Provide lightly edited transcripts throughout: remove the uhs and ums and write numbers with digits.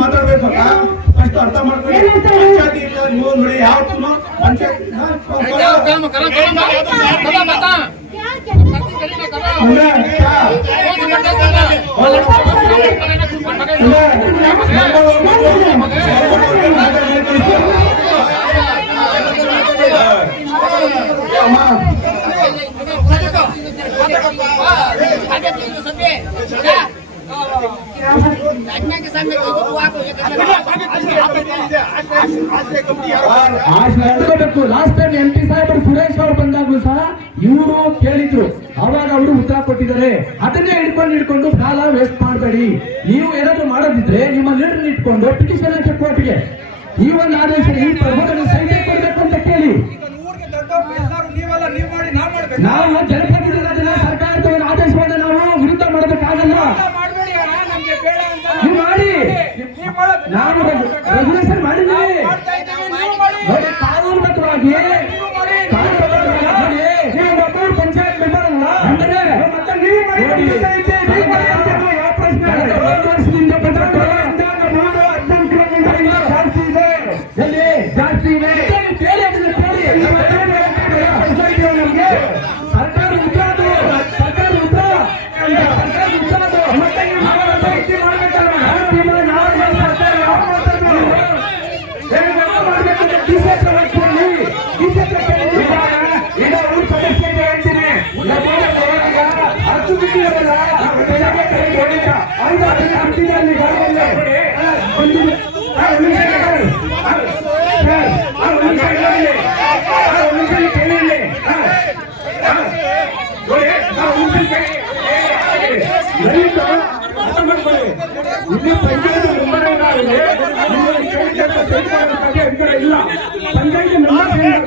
ಮಾತಾಡ್ಬೇಕು ಅಷ್ಟು ಅರ್ಥ ಮಾಡ್ಕೊಂಡು ಪಂಚಾಯತಿ ನೀವು ನೋಡಿ ಯಾವತ್ತೂ ಪಂಚಾಯತ್ ಲಾಸ್ಟ್ ಟೈಮ್ MP ಸಾಹೇಬರು ಸುರೇಶ್ ಅವರು ಬಂದಾಗೂ ಸಹ ಇವರು ಕೇಳಿದ್ರು, ಅವಾಗ ಅವರು ಉತ್ತರ ಕೊಟ್ಟಿದ್ದಾರೆ. ಅದನ್ನೇ ಹಿಡ್ಕೊಂಡು ಕಾಲ ವೇಸ್ಟ್ ಮಾಡಬೇಡಿ. ನೀವು ಏನಾದ್ರು ಮಾಡೋದಿದ್ರೆ ನಿಮ್ಮ ಲೀಡರ್ ಇಟ್ಕೊಂಡು ಪಿಟಿಷನ್ ಹಾಕಿ ಕೋರ್ಟ್ಗೆ ಈ ಒಂದು ಆದೇಶ ಈ ಪ್ರಭುತ್ವ ಸೈನ್ಯ ಕೊಡಬೇಕು ಅಂತ ಕೇಳಿ. ನಾವು ಜನಪ್ರತಿನಿಧಿಗಳ ಸರ್ಕಾರದ ಆದೇಶವನ್ನು ನಾವು ವಿರುದ್ಧ ಮಾಡಬೇಕಾಗಲ್ಲ. ನೀವು ಮಾಡಿ, ನಾನು ರೆಗ್ಯುಲೇಷನ್ ಮಾಡಿದ್ದೀವಿ. ಕಾನೂನುಬದ್ಧವಾಗಿ ನೀವು ಒಬ್ಬರು ಪಂಚಾಯತ್ ಮೆಂಬರ್ ಅಲ್ಲ ಅಂದ್ರೆ ಜಾಸ್ತಿ ಇದೆ. ಸರ್ಕಾರ ಉತ್ತರದು ಇಲ್ಲಿ ಪಂಚಾಯತ್ ಅಧಿಕಾರ ಇಲ್ಲ. ಪಂಚಾಯತ್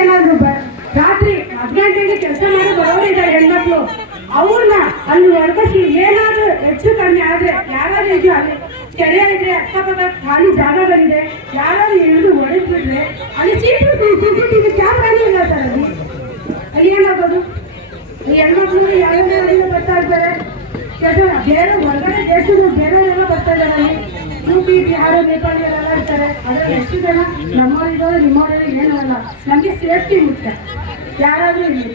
ಏನಾದ್ರು ರಾತ್ರಿ 10 ಗಂಟೆಗೆ ಕೆಲಸ ಮಾಡಿ ಬರೋರಿದ್ದಾರೆ ಹೆಣ್ಮಕ್ಳು, ಅವ್ರನ್ನ ಅಲ್ಲಿ ವರ್ಗಸಿ ಏನಾದ್ರು ಹೆಚ್ಚು ಕಡಿಮೆ ಆದ್ರೆ ಯಾರಾದ್ರೂ ಇದು ಅಲ್ಲಿ ಕೆರೆ ಇದ್ರೆ ಅಕ್ಕಪಕ್ಕ ಖಾಲಿ ಜಾಗಗಳಿದೆ ಯಾರಾದ್ರೂ ಹಿಡಿದು ಹೊಡೆದ್ಬಿಟ್ರೆ ಅಲ್ಲಿ CCTV ಕ್ಯಾಮ್ರಾನೇ ಇಲ್ಲ ಸರ್. ಅಲ್ಲಿ ಏನಾಗೋದು? ಈ ಹೆಣ್ಮಕ್ಳು ಯಾವ್ಯಾವ ಬರ್ತಾ ಇರ್ತಾರೆ ಕೆಲಸ, ಬೇರೆ ಹೊರಗಡೆ ದೇಶದ ಬೇರೆಯವರೆಲ್ಲ ಬರ್ತಾ ಇದ್ದಾರೆ. ಅಲ್ಲಿ UP ಬಿಹಾರ ನೇಪಾಳಿಯವರೆಲ್ಲ ಇರ್ತಾರೆ. ಅದ್ರಲ್ಲಿ ಎಷ್ಟು ಜನ ನಮ್ಮವರಿದ್ದಾರೆ ನಿಮ್ಮವರಲ್ಲಿ ಏನೂ ಅಲ್ಲ. ನಮಗೆ ಸೇಫ್ಟಿ ಮುಖ್ಯ. ಯಾರಾದ್ರೂ ಇಲ್ಲಿ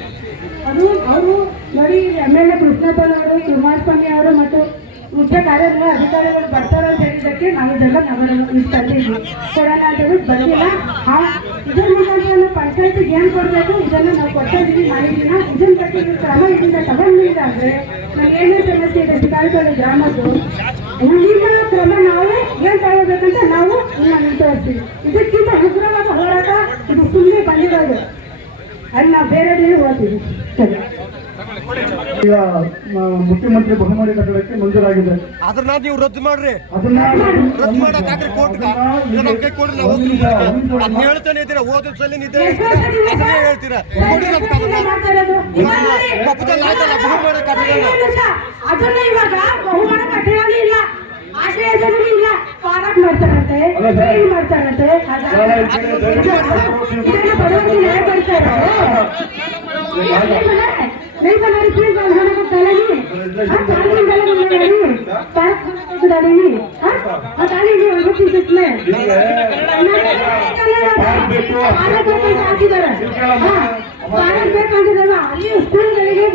ಅದು ಅವರು ನೋಡಿ MLA ಕೃಷ್ಣಪ್ಪನವರು, ಕುಮಾರಸ್ವಾಮಿ ಅವರು ಮತ್ತು ಮುಖ್ಯ ಕಾರ್ಯನಿರ್ವಹಣಾ ಅಧಿಕಾರಿಗಳು ಬರ್ತಾರೆ ಅಂತ ಹೇಳಿದ್ದಕ್ಕೆ ನಾವು ಇದೆಲ್ಲ ತಂದಿದ್ವಿ. ಕೊಡೋಣ ಅಂತ ಬಂದಿಲ್ಲ. ಇದ್ರ ಮುಖಾಂತರ ಪಂಚಾಯತಿಗೆ ಏನ್ ಕೊಡ್ಬೇಕು ಇದನ್ನ ನಾವು ಕೊಟ್ಟಿದ್ದೀವಿ, ಮಾಡಿದ್ದೀವಿ. ಇದನ್ನ ಬಗ್ಗೆ ಕ್ರಮ ಇದರಿಂದ ತಗೊಂಡಿದ್ದಾದ್ರೆ ನಮ್ಗೆ ಏನೇ ಸಮಸ್ಯೆ ಇದೆ ಶಿಕಾರಿಪಲ್ಲಿ ಗ್ರಾಮದ್ದು ನಿಮ್ಮ ಕ್ರಮ ನಾವು ಏನ್ ತಗೋಬೇಕಂತ ನಾವು ನಿಮ್ಮನ್ನು ತೋರಿಸ್ತೀವಿ. ಇದಕ್ಕಿಂತ ಉಗ್ರವಾದ ಹೋರಾಟ ಇದು ಸುಮ್ಮನೆ ಬಂದಿರೋದು, ಅದು ನಾವು ಬೇರೆ ಹೋಗ್ತೀವಿ. ಈಗ ಮುಖ್ಯಮಂತ್ರಿ ಬಹುಮಹಡಿ ಕಟ್ಟಡಕ್ಕೆ ಮಂಜೂರಾಗಿದೆ. ಅದನ್ನ ನೀವು ರದ್ದು ಮಾಡ್ರಿ. ರದ್ದು ಮಾಡಕ್ಕಾಗ್ರಿ ಕೋರ್ಟ್ಗೆ ನಮ್ ಕೈ ಕೊಡ್ರಿ. ನಾವು ಅದ್ನ ಹೇಳ್ತಾನೆ ಇದ್ದೀರಾ, ಓದಿದ ಸಲ ಅದನ್ನೇ ಹೇಳ್ತೀರಾ. ಕೊಡ್ರಿ ನಮ್ಗೆ ಒಪ್ಪದಲ್ಲಿ ಆಯ್ತಲ್ಲ ಬಹುಮಾನ ಕಟ್ಟಡ. ಅದನ್ನ ಇವಾಗ ಬಹುಮಾನ ಕಟ್ಟಡನೇ ಇಲ್ಲ, ಆಶ್ರಯ ಜಮೀನು ಇಲ್ಲ, ಪಾರಾಕ್ ಮಾಡ್ತಾರಂತೆ, ಮಾಡ್ತಾರಂತೆ. ಇದನ್ನ ಬಡವರಿಗೆ ನ್ಯಾಯ ಕೊಡ್ತಾರೆ. नहीं बना रही प्लीज बनाने को पहले नहीं आप चार्जिंग पहले बनाने नहीं पार्क डालेंगे हाँ बताने की जरूरत थी किसमें ಹಾಕಿದ್ದಾರೆ ಭಾರತ್ ಬೇಕಂತಿದಲ್ಲ ಅಲ್ಲಿ ಸ್ಕೂಲ್ಗಳಿಗೆ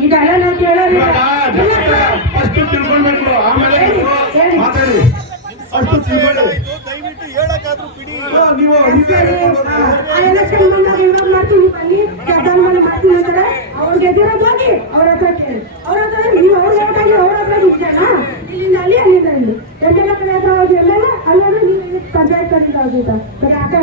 ಇದೆಲ್ಲ ನಾವು ಕೇಳೋದು ಅಷ್ಟು ತಿಳ್ಕೊಳ್ಬೇಕು ಆಮೇಲೆ ಮಾತಾಡಿ ಅಷ್ಟು ತಿಳ್ಕೊಳ್ಳಿ ದಯವಿಟ್ಟು ಹೇಳಕ್ಕಾದ್ರೂ ಬಿಡಿ ನೀವು ಎಲೆಕ್ಷನ್ ಬಂದಾಗ ಇವಾಗ ಮಾಡ್ತೀವಿ ಬನ್ನಿ ಪ್ರಧಾನಮಂತ್ರಿ ಮಾಡ್ತೀನಿ ಅಂತಾರೆ ಅವ್ರು ಗೆದ್ದಿರೋದು ಹೋಗಿ ಅವ್ರ ಹತ್ರ ಕೇಳಿ ಅವ್ರ ಹತ್ರ ನೀವು ಅವ್ರ ಹೇಳ್ತಾಗಿ ಅವ್ರ ಹತ್ರ ಇದ್ದಾನ ಇಲ್ಲಿಂದ ಅಲ್ಲಿ ಅಲ್ಲಿಂದ ಇಲ್ಲಿ ಎಲ್ಲೆಲ್ಲ ಕಡೆ ಹತ್ರ ಹೋಗಿ ಎಲ್ಲೆಲ್ಲ ಅಲ್ಲರೂ ನೀವು ಪಂಚಾಯತ್ ಕಟ್ಟಿದ ಹೋಗಿದ್ದ ಬರೀ ಆಟ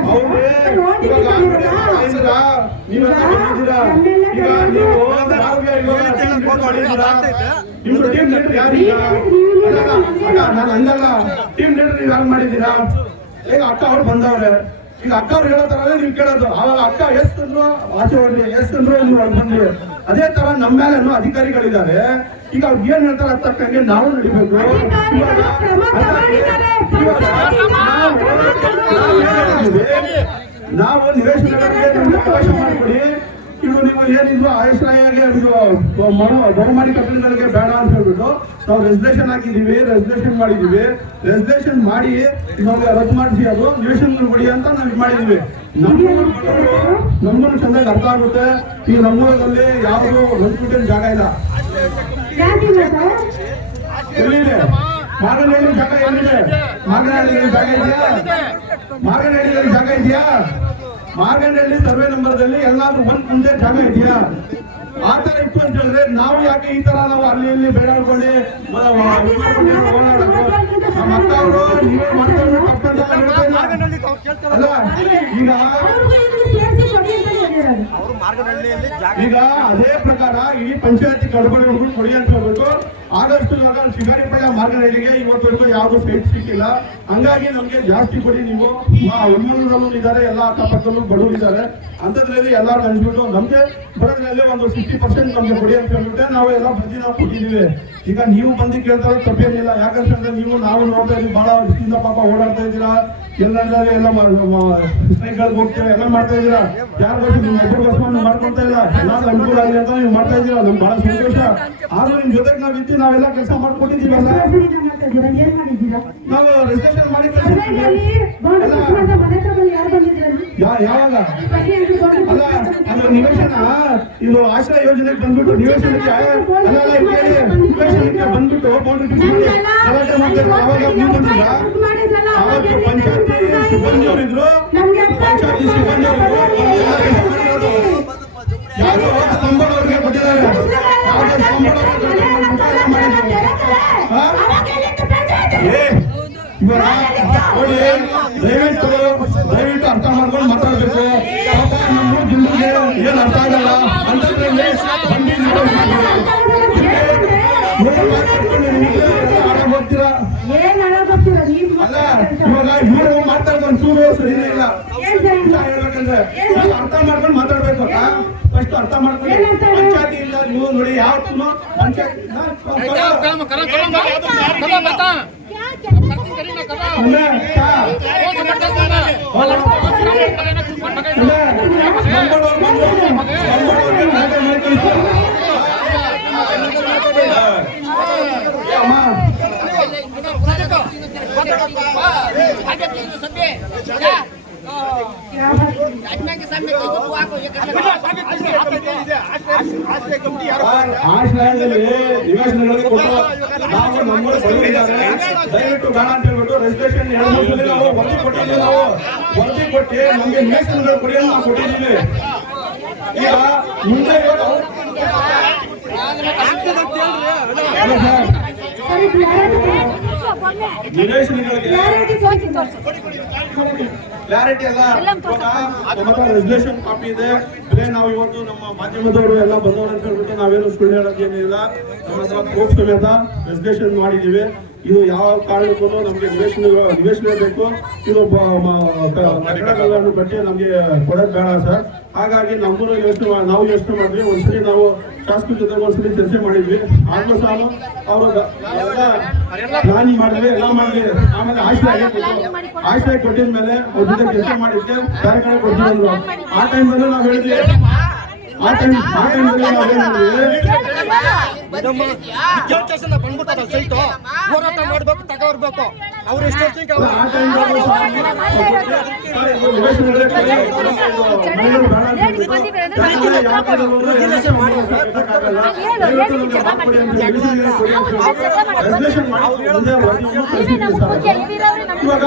ನಾನು ಅಂದಲ್ಲ ಟೀಮ್ ಲೀಡರ್ ನೀವು ಯಾರು ಮಾಡಿದ್ದೀರಾ ಈಗ ಅಕ್ಕ ಅವ್ರು ಬಂದವ್ರೆ ಈಗ ಅಕ್ಕ ಅವ್ರು ಹೇಳೋ ತರ ನೀವು ಕೇಳೋದು ಅವಾಗ ಅಕ್ಕ ಎಷ್ಟಂದ್ರು ಆಚೆ ಹೊಡ್ರಿ ಎಷ್ಟಂದ್ರು ನೀವು ಅವ್ರು ಬಂದ್ರಿ ಅದೇ ತರ ನಮ್ಮ ಮೇಲೆ ಅಧಿಕಾರಿಗಳಿದ್ದಾರೆ ಈಗ ಅವ್ರು ಏನ್ ಹೇಳ್ತಾರೆ ಅದ್ ತಕ್ಕಂಗೆ ನಾವು ನಡಿಬೇಕು ನಾವು ನಿವೇಶನಗಳಿಗೆ ಅವಕಾಶ ಮಾಡಿಕೊಡಿ ಇದು ನೀವು ಏನಿದ್ರು ಆಯುಷ್ಯಾಗಿ ಬಹುಮಾನಿ ಕಟ್ಟಡಗಳಿಗೆ ಬೇಡ ಅಂತ ಹೇಳ್ಬಿಟ್ಟು ನಾವು ರೆಸಲ್ಯೂಷನ್ ಹಾಕಿದೀವಿ ರೆಸಲ್ಯೂಷನ್ ಮಾಡಿದೀವಿ ರೆಸಲ್ಯೂಷನ್ ಮಾಡಿ ನಮ್ಗೆ ರದ್ದು ಮಾಡಿಸಿ ಅದು ನಿವೇಶನ ಕೊಡಿ ಅಂತ ನಾವು ಮಾಡಿದೀವಿ ನಮಗೂ ಚೆನ್ನಾಗಿ ಅರ್ಥ ಆಗುತ್ತೆ ಈ ನಮ್ಮೂರಲ್ಲಿ ಯಾವುದು ರನ್ಸ್ಬಿಟ್ಟಿನ ಜಾಗ ಇಲ್ಲ ಎಲ್ಲಿದೆ ಮಾಗನಹಳ್ಳಿ ಜಾಗ ಎಲ್ಲಿದೆ ಮಾಗನಹಳ್ಳಿ ಜಾಗ ಇದೆಯಾ ಮಾಗನಹಳ್ಳಿಯಲ್ಲಿ ಜಾಗ ಇದೆಯಾ ಮಾರ್ಗಂಡಳ್ಳಿ ಸರ್ವೆ ನಂಬರ್ದಲ್ಲಿ ಎಲ್ಲಾದ್ರೂ ಬಂದ್ ಮುಂದೆ ಜಾಗ ಇದೆಯಾ ಆ ತರ ಇತ್ತು ಅಂತ ಹೇಳಿದ್ರೆ ನಾವು ಯಾಕೆ ಈ ತರ ನಾವು ಅಲ್ಲಿ ಇಲ್ಲಿ ಬೇಡಾಡ್ಕೊಂಡು ನಮ್ಮ ಅಕ್ಕ ಅವರು ನೀವೇ ಮಾಡ್ಕೊಂಡು ಅಲ್ಲ ಈಗ ಅದೇ ಪ್ರಕಾರ ಈ ಪಂಚಾಯತಿ ಗಡ್ಬಡಿ ಹುಡುಗರು ಕೊಡಿ ಅಂತ ಹೇಳ್ಬಿಟ್ಟು ಆಗಸ್ಟ್ ಶಿಕಾರಿಪಳ್ಳ ಮಾರ್ಗನಹಳ್ಳಿಗೆ ಇವತ್ತವರೆಗೂ ಯಾವ್ದು ಸೈಟ್ ಸಿಕ್ಕಿಲ್ಲ ಹಂಗಾಗಿ ನಮ್ಗೆ ಜಾಸ್ತಿ ಕೊಡಿ ನೀವು ಒಮ್ಮೂರಲ್ಲೂ ಇದ್ದಾರೆ ಎಲ್ಲ ಅಕ್ಕಪಕ್ಕದಲ್ಲೂ ಬಡವರು ಇದ್ದಾರೆ ಅಂತದ್ರಲ್ಲಿ ಎಲ್ಲಾರು ಅಂದ್ಬಿಟ್ಟು ನಮ್ಗೆ ಬರೋದ್ರಲ್ಲಿ ಒಂದು 60% ನಮ್ಗೆ ಕೊಡಿ ಅಂತ ಹೇಳ್ಬಿಟ್ಟೆ ನಾವು ಎಲ್ಲ ಬರ್ದಿ ನಾವು ಕೊಟ್ಟಿದೀವಿ ಈಗ ನೀವು ಬಂದು ಕೇಳ್ತಾರೆ ತಪ್ಪೇನಿಲ್ಲ ಯಾಕಂತಂದ್ರೆ ನೀವು ನಾವು ನೋಡ್ತಾ ಇದೀವಿ ಬಹಳ ವರ್ಷದಿಂದ ಪಾಪ ಓಡಾಡ್ತಾ ಇದ್ದೀರಾ ಎಲ್ಲಂದ್ರೆ ಎಲ್ಲ ಸ್ಟ್ರೈಕ್ಗಳಿಗೆ ಹೋಗ್ತೀರಾ ಎಲ್ಲ ಮಾಡ್ತಾ ಇದ್ದೀರಾ ಯಾರು ನಿಮ್ ಒಬ್ಬರು ಮಾಡ್ಕೊಳ್ತಾ ಇಲ್ಲ ಎಲ್ಲಾದ್ರೂ ಅನುಕೂಲ ಆಗಲಿ ಅಂತ ನೀವು ಮಾಡ್ತಾ ಇದ್ದೀರಾ ನಮ್ಗೆ ಬಹಳ ಸಂತೋಷ ಆದ್ರೂ ನಿಮ್ ಜೊತೆಗೆ ನಾವ್ ಇದ್ದು ನಾವೆಲ್ಲ ಕೆಲಸ ಮಾಡ್ಕೊಟ್ಟಿದ್ದೀವಲ್ಲ ನಾವು ರಿಜಿಸ್ಟ್ರೇಷನ್ ಮಾಡಿ ಯಾವಾಗ ಅಲ್ಲ ಅದು ನಿವೇಶನ ಇದು ಆಶ್ರಯ ಯೋಜನೆಗೆ ಬಂದ್ಬಿಟ್ಟು ನಿವೇಶನಕ್ಕೆ ನಿವೇಶನಕ್ಕೆ ಬಂದ್ಬಿಟ್ಟು ಗಲಾಟೆ ಮಾಡ್ತಾರೆ ಅವಾಗ ನೀವು ಬಂದಿಲ್ಲ ಅವತ್ತು ಪಂಚಾಯತಿ ಸಿಬ್ಬಂದಿಯವರು ಇದ್ರು ಪಂಚಾಯತಿ ಸಿಬ್ಬಂದಿಯವರು ಯಾರು ಸಂಬಳ ಅವ್ರಿಗೆ ಕೊಟ್ಟಿದ್ದಾರೆ ಯಾವುದೇ ಸಂಬಳ ನೋಡಿ ದಯವಿಟ್ಟು ಅರ್ಥ ಮಾಡ್ಕೊಂಡು ಮಾತಾಡ್ಬೇಕು ಪಾಪ ನಮ್ಮ ಜನರಿಗೆ ಏನ್ ಅರ್ಥ ಆಗಲ್ಲ ಅಂತದ್ರಲ್ಲಿ ಹೋಗ್ತೀರಾ ಅಲ್ಲ ಇವಾಗ ಇವರು ಮಾತಾಡೋದು ಒಂಚೂರು ಸರಿನೇ ಇಲ್ಲ ಹೇಳ್ಬೇಕಂದ್ರೆ ಅರ್ಥ ಮಾಡ್ಕೊಂಡು ಮಾತಾಡ್ಬೇಕು ಫಸ್ಟ್ ಅರ್ಥ ಮಾಡ್ಕೊಂಡು ಪಂಚಾಯತಿ ಇಲ್ಲ ನೀವು ನೋಡಿ ಯಾವತ್ತೂ ಪಂಚಾಯತಿ ಆಶ್ರಯದಲ್ಲಿ ನಿವೇಶನಗಳಿಗೆ ಕೊಟ್ಟು ನಾವು ನಮ್ಮೂರು ದಯವಿಟ್ಟು ಬೇಡ ಅಂತ ಹೇಳ್ಬಿಟ್ಟು ರಿಜಿಸ್ಟ್ರೇಷನ್ 2 ಸಲ ನಾವು ವರದಿ ಕೊಟ್ಟಿದ್ದೀವಿ ನಾವು ವರದಿ ಕೊಟ್ಟು ನಮ್ಗೆ ನಿವೇಶನಗಳು ಕೊಡಿ ಅಂತ ನಾವು ಕೊಟ್ಟಿದ್ದೀವಿ ಈಗ ಮುಂದೆ ನಿವೇಶನಗಳಿಗೆ ಕ್ಲಾರಿಟಿ ಅಲ್ಲ ರೆಸಲ್ಯೂಷನ್ ಕಾಪಿ ಇದೆ ಬೇರೆ ನಾವು ಇವತ್ತು ನಮ್ಮ ಮಾಧ್ಯಮದವರು ಎಲ್ಲ ಬಂದವರು ಅಂತ ಹೇಳ್ಬಿಟ್ಟು ನಾವೇನು ಸುಳ್ಳು ಹೇಳೋದೇನಿಲ್ಲ ನಮ್ಮ ಹತ್ರ ಕೋಪ್ ಸಮೇತ ರೆಸಲ್ಯೂಷನ್ ಮಾಡಿದೀವಿ ಇದು ಯಾವ ಕಾರಣಕ್ಕೂ ನಮ್ಗೆ ನಿವೇಶನ ಬೇಕು ಇದು ಕಟ್ಟಡಗಳನ್ನು ಕಟ್ಟಿ ನಮ್ಗೆ ಕೊಡೋದು ಬೇಡ ಸರ್ ಹಾಗಾಗಿ ನಾವು ಯೋಚನೆ ಮಾಡಿದ್ವಿ ಒಂದ್ಸರಿ ನಾವು ಶಾಸಕರ ಜೊತೆ ಒಂದ್ಸಲಿ ಚರ್ಚೆ ಮಾಡಿದ್ವಿ. ಆದ್ರೂ ಸಹ ಅವರು ಪ್ಲಾನಿಂಗ್ ಮಾಡಿದ್ವಿ, ಎಲ್ಲ ಮಾಡಿದ್ವಿ. ಆಮೇಲೆ ಆಶ್ರಯ ಕೊಟ್ಟಿದ್ಮೇಲೆ ಅವ್ರ ಜೊತೆ ಕೆಲಸ ಮಾಡಿದ್ದೆ, ಬೇರೆ ಕಡೆ ಕೊಟ್ಟಿದ್ರು. ಆ ಟೈಮಲ್ಲೂ ನಾವು ಹೇಳಿದ್ವಿ, ಆ ಟೈಮಲ್ಲಿ ನಮ್ಮ ವಿದ್ಯಾಭ್ಯಾಸ ಬಂದ್ಬಿಟ್ಟದ ಸೈಟು ಹೋರಾಟ ಮಾಡ್ಬೇಕು, ತಗೋರ್ಬೇಕು. ಅವ್ರು ಎಷ್ಟು ಇವಾಗ